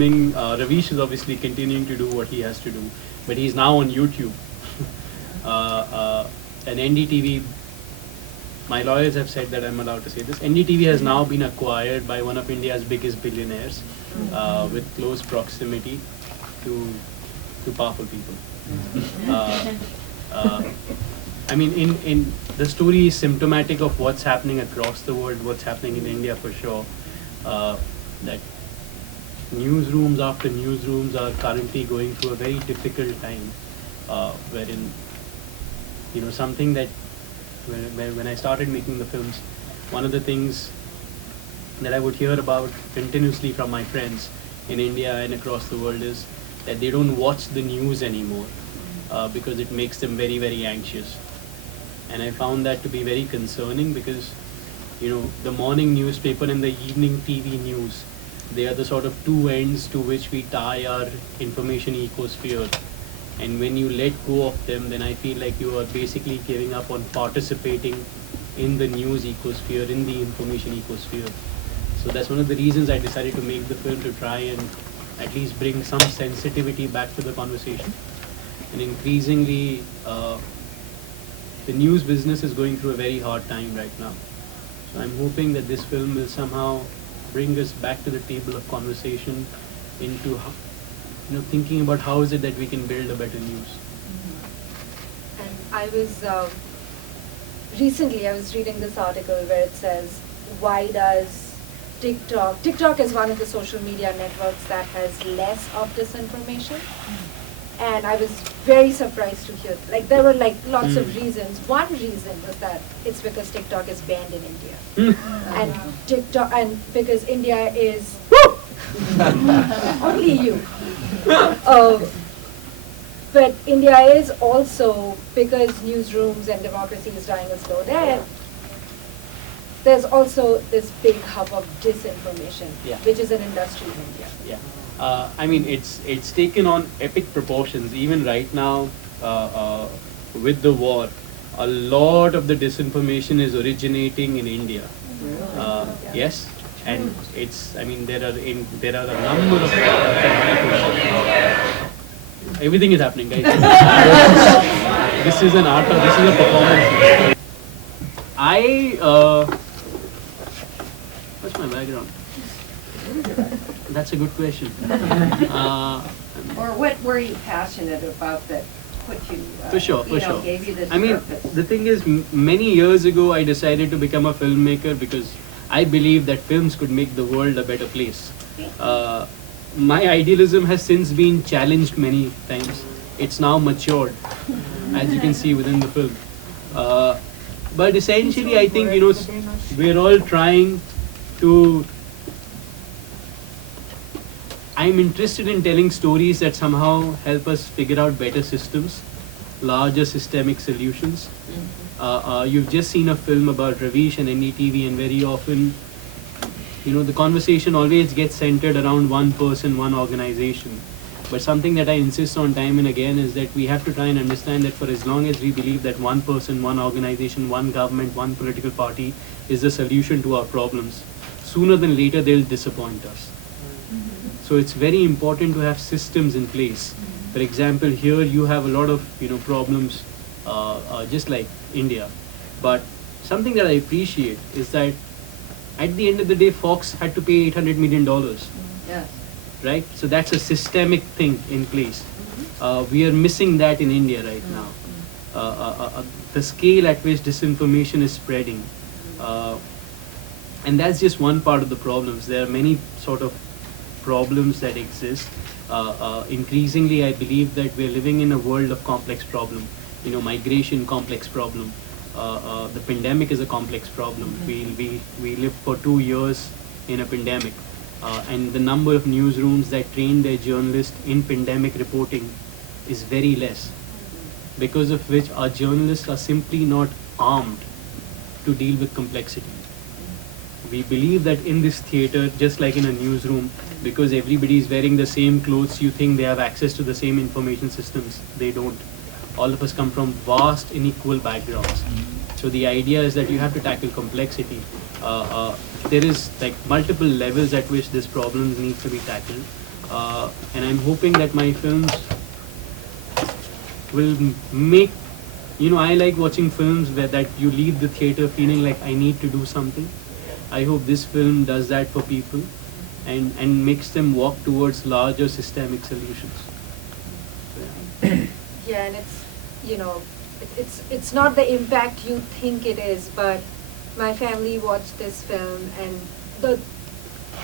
filming. Ravish is obviously continuing to do what he has to do, but he's now on YouTube. And NDTV, my lawyers have said that I'm allowed to say this. NDTV has now been acquired by one of India's biggest billionaires, with close proximity to powerful people. Uh, uh, I mean, in the story is symptomatic of what's happening across the world, what's happening in India for sure. That newsrooms after newsrooms are currently going through a very difficult time, wherein, something that when I started making the films, one of the things that I would hear about continuously from my friends in India and across the world is that they don't watch the news anymore, because it makes them very, very anxious. And I found that to be very concerning because, the morning newspaper and the evening TV news, they are the sort of two ends to which we tie our information ecosphere. And when you let go of them, then I feel like you are basically giving up on participating in the news ecosphere, in the information ecosphere. So that's one of the reasons I decided to make the film, to try and at least bring some sensitivity back to the conversation. And increasingly, the news business is going through a very hard time right now. So I'm hoping that this film will somehow bring us back to the table of conversation into thinking about how is it that we can build a better news. And I was recently I was reading this article where it says, why does TikTok is one of the social media networks that has less of disinformation. And I was very surprised to hear, there were lots of reasons. One reason was that it's because TikTok is banned in India. And because India is, only you. But India is also, because newsrooms and democracy is dying a slow death, there's also this big hub of disinformation, which is an industry in India. Yeah. I mean, it's taken on epic proportions. Even right now, with the war, a lot of the disinformation is originating in India. Yes, and there are a number of everything is happening, guys. This is an art. This is a performance. What's my background? That's a good question. Or what were you passionate about that put you, for sure. gave you this purpose? The thing is, many years ago, I decided to become a filmmaker because I believe that films could make the world a better place. My idealism has since been challenged many times. It's now matured, as you can see within the film. But essentially, I think, we're all trying to... I'm interested in telling stories that somehow help us figure out better systems, larger systemic solutions. You've just seen a film about Ravish and NDTV, and very often, the conversation always gets centered around one person, one organization. But something that I insist on time and again is that we have to try and understand that for as long as we believe that one person, one organization, one government, one political party is the solution to our problems, sooner than later they'll disappoint us. So it's very important to have systems in place. For example, here you have a lot of problems, just like India. But something that I appreciate is that at the end of the day, Fox had to pay $800 million. Yes. Right? So that's a systemic thing in place. We are missing that in India right now. The scale at which disinformation is spreading. And that's just one part of the problems. There are many sort of problems that exist. Increasingly, I believe that we're living in a world of complex problem. Migration, complex problem. The pandemic is a complex problem. We lived for 2 years in a pandemic. And the number of newsrooms that train their journalists in pandemic reporting is very less, because of which our journalists are simply not armed to deal with complexity. We believe that in this theater, just like in a newsroom, because everybody is wearing the same clothes, you think they have access to the same information systems. They don't. All of us come from vast, unequal backgrounds. So the idea is that you have to tackle complexity. there is like multiple levels at which this problem needs to be tackled, and I'm hoping that my films will make, I like watching films where that you leave the theater feeling like I need to do something. I hope this film does that for people and makes them walk towards larger systemic solutions. Yeah, and it's, it's not the impact you think it is, but my family watched this film, and the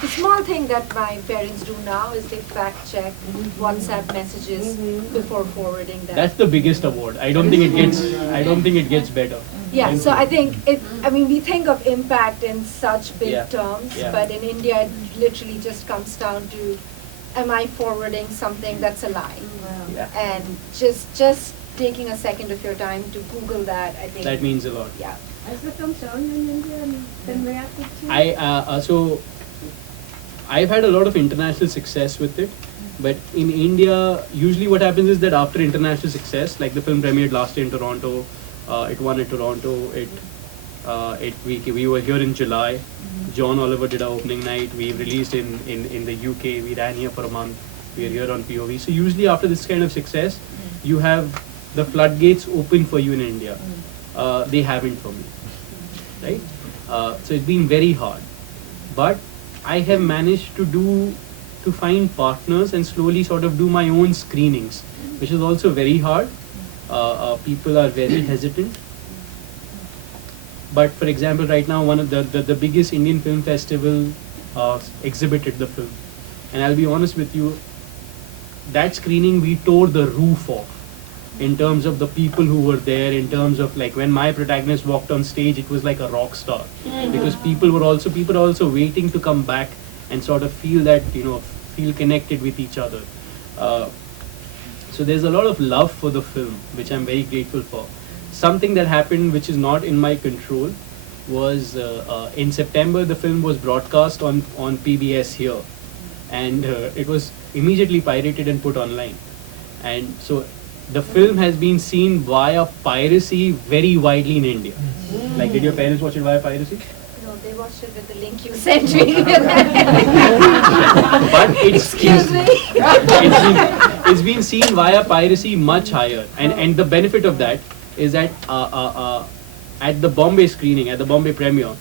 small thing that my parents do now is they fact check WhatsApp messages before forwarding them. That's the biggest award. I don't think it gets better. Yeah, so I think we think of impact in such big terms, but in India it literally just comes down to, am I forwarding something that's a lie? Wow. Yeah. And just taking a second of your time to Google that, I think. That means a lot. Yeah. Has the film shown in India and been reacted to? So I've had a lot of international success with it, but in India, usually what happens is that after international success, like the film premiered last year in Toronto, it won at Toronto. We were here in July. John Oliver did our opening night. We released in the UK. We ran here for a month. We are here on POV. So usually after this kind of success, you have the floodgates open for you in India. They haven't for me, right? So it's been very hard, but I have managed to find partners and slowly sort of do my own screenings, which is also very hard. People are very hesitant. But for example, right now, one of the biggest Indian film festival exhibited the film. And I'll be honest with you, that screening we tore the roof off in terms of the people who were there, in terms of like when my protagonist walked on stage, it was like a rock star. Because people are also waiting to come back and sort of feel that, feel connected with each other. So there's a lot of love for the film, which I'm very grateful for. Something that happened which is not in my control was in September the film was broadcast on PBS here, and it was immediately pirated and put online. And so the film has been seen via piracy very widely in India. Like, did your parents watch it via piracy? No, they watched it with the link you sent me. But Excuse me. it's been seen via piracy much higher, and the benefit of that is that at the Bombay screening, at the Bombay premiere,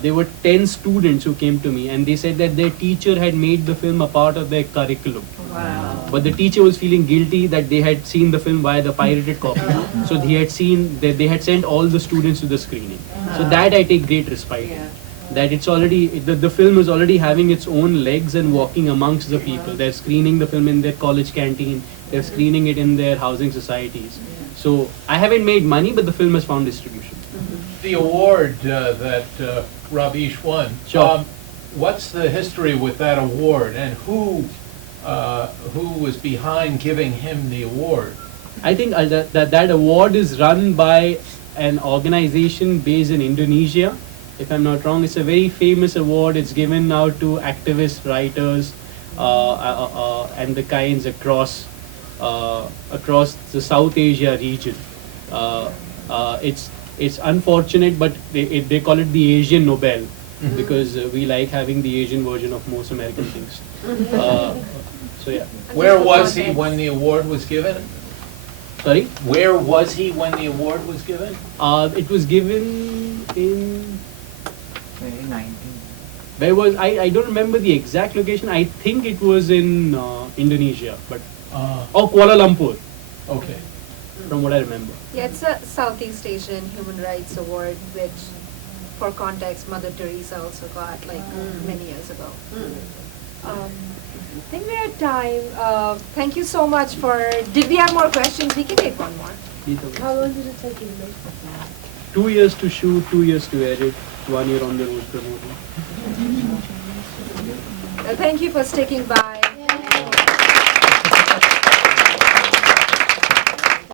there were 10 students who came to me and they said that their teacher had made the film a part of their curriculum. Wow. But the teacher was feeling guilty that they had seen the film via the pirated copy. So they had sent all the students to the screening. So that I take great respite. Yeah. That it's already, the film is already having its own legs and walking amongst the people. They're screening the film in their college canteen. They're screening it in their housing societies. So I haven't made money, but the film has found distribution. The award that Ravish won. Sure. What's the history with that award, and who was behind giving him the award? I think that award is run by an organization based in Indonesia. If I'm not wrong, it's a very famous award. It's given out to activists, writers, and the kinds across the South Asia region. It's unfortunate, but they call it the Asian Nobel because we like having the Asian version of most American things. So yeah. Where was he when the award was given? Sorry? Where was he when the award was given? It was given in 2019. Where was I don't remember the exact location. I think it was in Indonesia, but Kuala Lumpur, Okay. from what I remember. Yeah, it's a Southeast Asian Human Rights Award, which, for context, Mother Teresa also got many years ago. I think we're at time. Thank you so much for. Did we have more questions? We can take one more. How long did it take you to make the film? 2 years to shoot, 2 years to edit, 1 year on the road promoting. Thank you for sticking by.